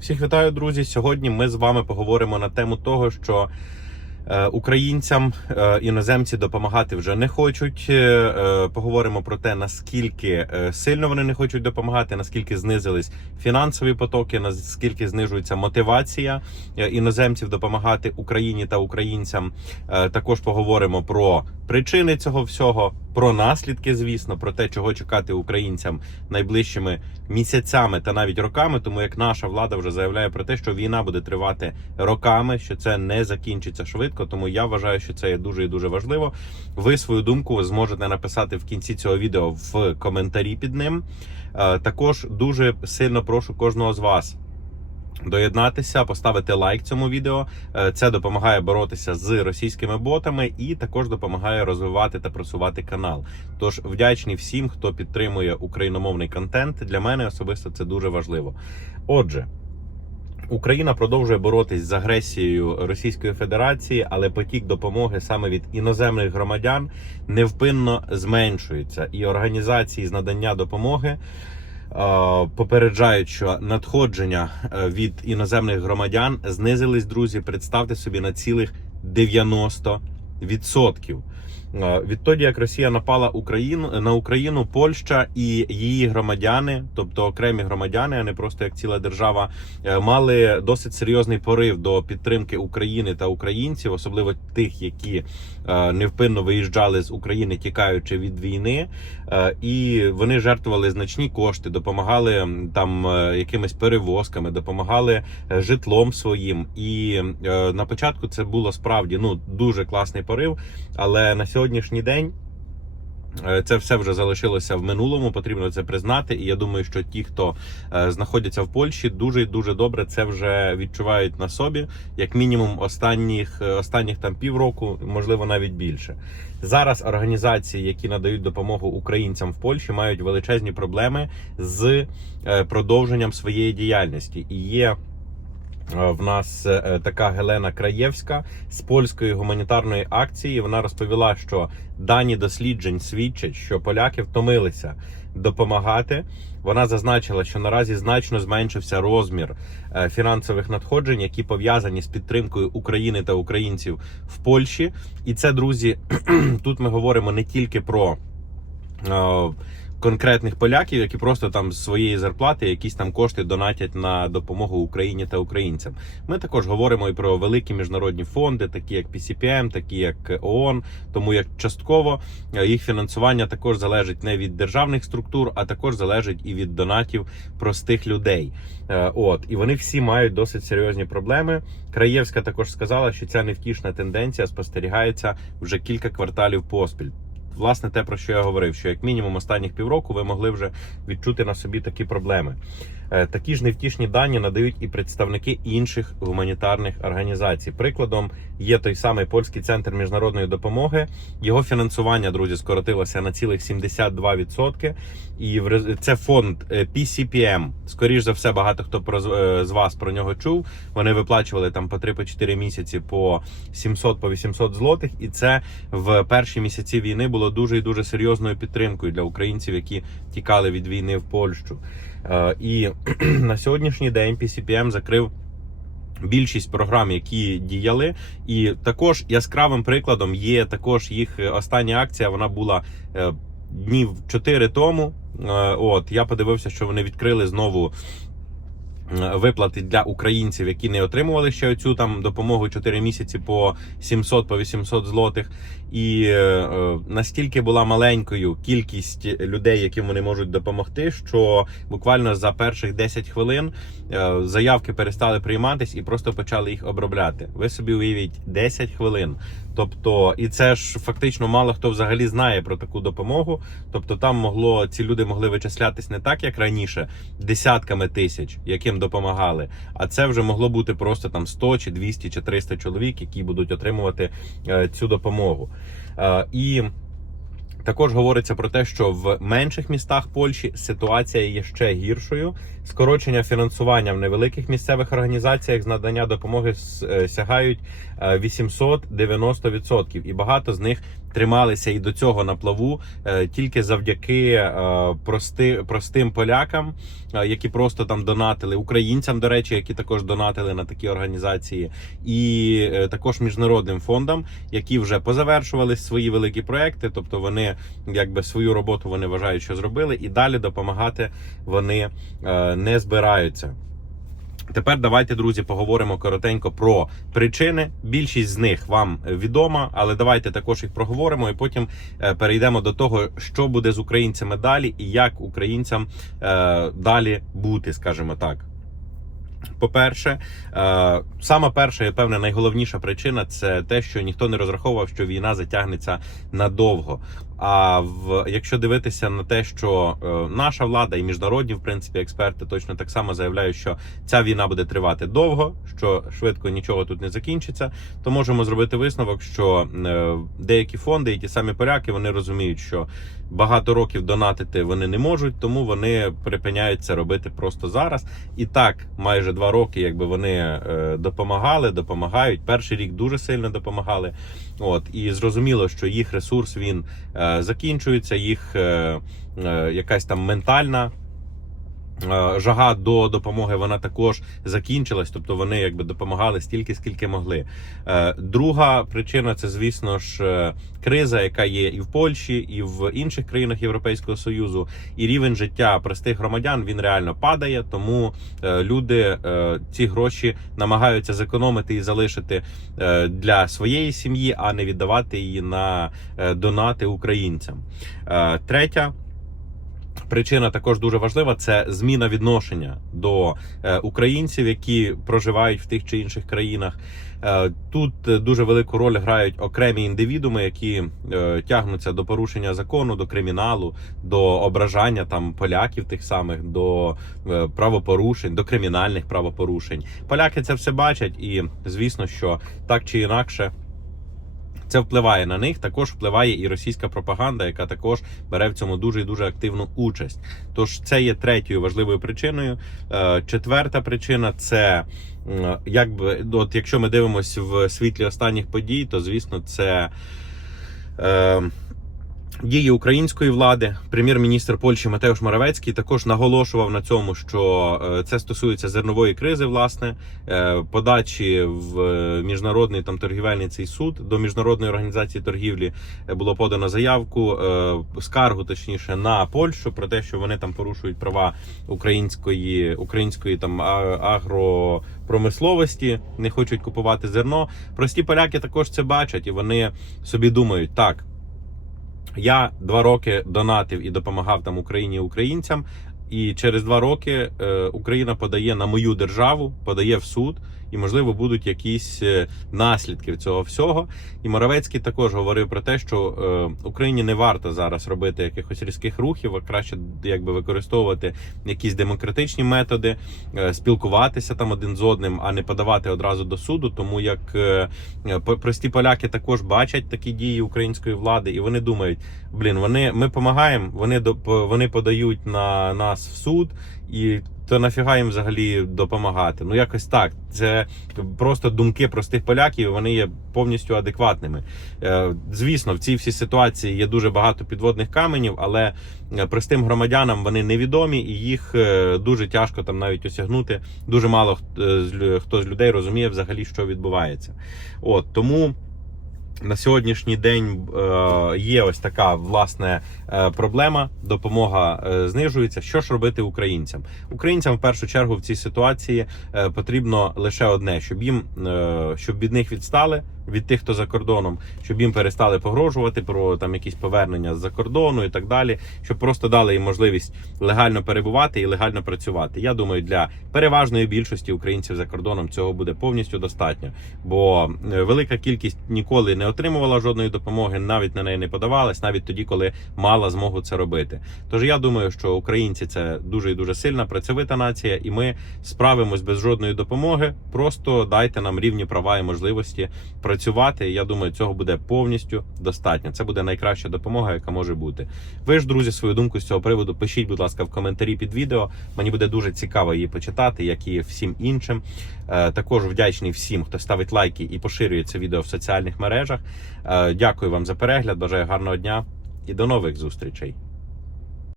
Всіх вітаю, друзі. Сьогодні ми з вами поговоримо на тему того, що українцям е, іноземці допомагати вже не хочуть. Е, е, Поговоримо про те, наскільки е, сильно вони не хочуть допомагати, наскільки знизились фінансові потоки, наскільки знижується мотивація е, іноземців допомагати Україні та українцям. Е, Також поговоримо про причини цього всього, про наслідки, звісно, про те, чого чекати українцям найближчими місяцями та навіть роками, тому як наша влада вже заявляє про те, що війна буде тривати роками, що це не закінчиться швидко. Тому я вважаю, що це є дуже і дуже важливо. Ви свою думку зможете написати в кінці цього відео в коментарі під ним. Е, Також дуже сильно прошу кожного з вас. Доєднатися, поставити лайк цьому відео. Е, Це допомагає боротися з російськими ботами і також допомагає розвивати та просувати канал. Тож вдячний всім, хто підтримує україномовний контент. Для мене особисто це дуже важливо. Отже. Україна продовжує боротись з агресією Російської Федерації, але потік допомоги саме від іноземних громадян невпинно зменшується, і організації з надання допомоги попереджають, що надходження е, від іноземних громадян знизились, друзі. Представте собі на цілих 90%. Е, Відтоді, як Росія напала Україну на Україну, Польща і її громадяни, тобто окремі громадяни, а не просто як ціла держава, е, мали досить серйозний порив до підтримки України та українців, особливо тих, які е, невпинно виїжджали з України, тікаючи від війни, і вони жертвували значні кошти, допомагали там якимись перевозками, допомагали житлом своїм. І на початку це було справді ну дуже класний порив. Але на сьогоднішній день е, це все вже залишилося в минулому. Потрібно це признати. І я думаю, що ті, хто е, знаходяться в Польщі, дуже дуже добре це вже відчувають на собі, як мінімум, останніх е, останніх там півроку, можливо, навіть більше. Зараз організації, які надають допомогу українцям в Польщі, мають величезні проблеми з продовженням своєї діяльності. І є в нас е, така Гелена Краєвська з польської гуманітарної акції. Вона розповіла, що дані досліджень свідчать, що поляки втомилися допомагати. Вона зазначила, що наразі значно зменшився розмір е, фінансових надходжень, які пов'язані з підтримкою України та українців в Польщі. І це, друзі, тут ми говоримо не тільки про. Конкретних поляків, які просто там з своєї зарплати якісь там кошти донатять на допомогу Україні та українцям. Ми також говоримо і про великі міжнародні фонди, такі як PCPM, такі як ООН, тому як частково е, їх фінансування також залежить не від державних структур, а також залежить і від донатів простих людей. Е, От і вони всі мають досить серйозні проблеми. Краєвська також сказала, що ця невтішна тенденція спостерігається вже кілька кварталів поспіль. Власне, те, про що я говорив, що як мінімум останніх півроку ви могли вже відчути на собі такі проблеми. Е, Такі ж невтішні дані надають і представники інших гуманітарних організацій. Прикладом є той самий польський центр міжнародної допомоги. Його фінансування, друзі, скоротилося на цілих 72%. І це фонд е, PCPM. Скоріш за все, багато хто е, з вас про нього чув. Вони виплачували там по 3-4 місяці по 700 по 800 злотих, і це в перші місяці війни було дуже і дуже серйозною підтримкою для українців, які тікали від війни в Польщу. Е, І на сьогоднішній день PCPM закрив. Більшість програм, які діяли, і також яскравим прикладом є також їх е, остання акція. Вона була е, днів 4 тому. От я подивився, що вони відкрили знову виплати для українців, які не отримували ще цю там допомогу 4 місяці по 700 по 800 злотих. І е, настільки була маленькою кількість людей, яким вони можуть допомогти, що буквально за перших 10 хвилин е, заявки перестали прийматись і просто почали їх обробляти. Ви собі уявіть 10 хвилин. Тобто, і це ж фактично мало хто взагалі знає про таку допомогу. Тобто, там могло ці люди могли вичислятись не так, як раніше, десятками тисяч, яким допомагали. А це вже могло бути просто там 100 чи 200 чи 300 чоловік, які будуть отримувати е, цю допомогу. Е, і також говориться про те, що в менших містах Польщі ситуація є ще гіршою. Скорочення фінансування в невеликих місцевих організаціях з надання допомоги е, сягають е, 890%. І багато з них трималися і до цього на плаву е, тільки завдяки е, прости, простим полякам, е, які просто там донатили українцям, до речі, які також донатили на такі організації, і також міжнародним фондам, які вже позавершували свої великі проекти. Тобто вони якби свою роботу вони вважають, що зробили, і далі допомагати вони не збираються. Тепер давайте, друзі, поговоримо коротенько про причини. Більшість з них вам відома, але давайте також їх проговоримо і потім е, перейдемо до того, що буде з українцями далі, і як українцям е, далі бути, скажімо так. По-перше, е, сама перша і певне найголовніша причина це те, що ніхто не розраховував, що війна затягнеться надовго. А в якщо дивитися на те, що е, наша влада і міжнародні, в принципі, експерти точно так само заявляють, що ця війна буде тривати довго, що швидко нічого тут не закінчиться, то можемо зробити висновок, що е, деякі фонди і ті самі поляки вони розуміють, що багато років донатити вони не можуть, тому вони припиняють це робити просто зараз. І так, майже два роки, якби вони е, допомагали, допомагають. Перший рік дуже сильно допомагали. От і зрозуміло, що їх ресурс він закінчується, їх е, е, якась там ментальна. Е, Жага до допомоги вона також закінчилась, тобто вони якби допомагали стільки, скільки могли. Е, Друга причина це, звісно ж, е, криза, яка є і в Польщі, і в інших країнах Європейського союзу. І рівень життя простих громадян він реально падає. Тому люди ці гроші намагаються зекономити і залишити для своєї сім'ї, а не віддавати її на донати українцям. Третя. Причина також дуже важлива це зміна відношення до е, українців, які проживають в тих чи інших країнах. Е, Тут е, дуже велику роль грають окремі індивідууми, які тягнуться до порушення закону, до криміналу, до ображання там поляків, тих самих, до правопорушень, до кримінальних правопорушень. Поляки це все бачать, і звісно, що так чи інакше. Це впливає на них. Також впливає і російська пропаганда, яка також бере в цьому дуже і дуже активну участь. Тож це є третьою важливою причиною. Е, Четверта причина це якби от якщо ми дивимося в світлі останніх подій, то звісно це. Е, Дії української влади, прем'єр-міністр Польщі Матеуш Моравецький також наголошував на цьому, що е, це стосується зернової кризи, власне, е, подачі в е, міжнародний там торгівельний цей суд до міжнародної організації торгівлі було подано заявку, скаргу точніше на Польщу про те, що вони там порушують права української української там а- агропромисловості, не хочуть купувати зерно. Прості поляки також це бачать, і вони собі думають так. Я два роки донатив і допомагав там Україні українцям. І через два роки е, Україна подає на мою державу, подає в суд, і можливо будуть якісь е, наслідки цього всього. І Моравецький також говорив про те, що е, Україні не варто зараз робити якихось різких рухів, а краще якби використовувати якісь демократичні методи, е, спілкуватися там один з одним, а не подавати одразу до суду. Тому як прості поляки також бачать такі дії української влади, і вони думають: блін, вони ми допомагаємо, вони вони подають на нас в суд, і то нафіга їм взагалі допомагати. Ну якось так. Це просто думки простих поляків. Вони є повністю адекватними. Е, Звісно, в цій всій ситуації є дуже багато підводних каменів, але е, простим громадянам вони невідомі і їх е, дуже тяжко там навіть осягнути. Дуже мало хто з людей розуміє взагалі, що відбувається. От тому. На сьогоднішній день е, є ось така власне е, проблема. Допомога е, знижується. Що ж робити українцям? Українцям в першу чергу в цій ситуації потрібно лише одне, щоб їм щоб від них відстали від тих, хто за кордоном, щоб їм перестали погрожувати про там якісь повернення з-за кордону і так далі, щоб просто дали їм можливість легально перебувати і легально працювати. Я думаю, для переважної більшості українців за кордоном цього буде повністю достатньо, бо велика кількість ніколи не отримувала жодної допомоги, навіть на неї не подавалась, навіть тоді, коли мала змогу це робити. Тож я думаю, що українці це дуже і дуже сильна працьовита нація, і ми справимось без жодної допомоги. Просто дайте нам рівні права і можливості працювати. Я думаю, цього буде повністю достатньо. Це буде найкраща допомога, яка може бути. Ви ж, друзі, свою думку з цього приводу пишіть, будь ласка, в коментарі під відео. Мені буде дуже цікаво її почитати, як і всім іншим. Е, Також вдячний всім, хто ставить лайки і поширює це відео в соціальних мережах. Е, Дякую вам за перегляд. Бажаю гарного дня і до нових зустрічей.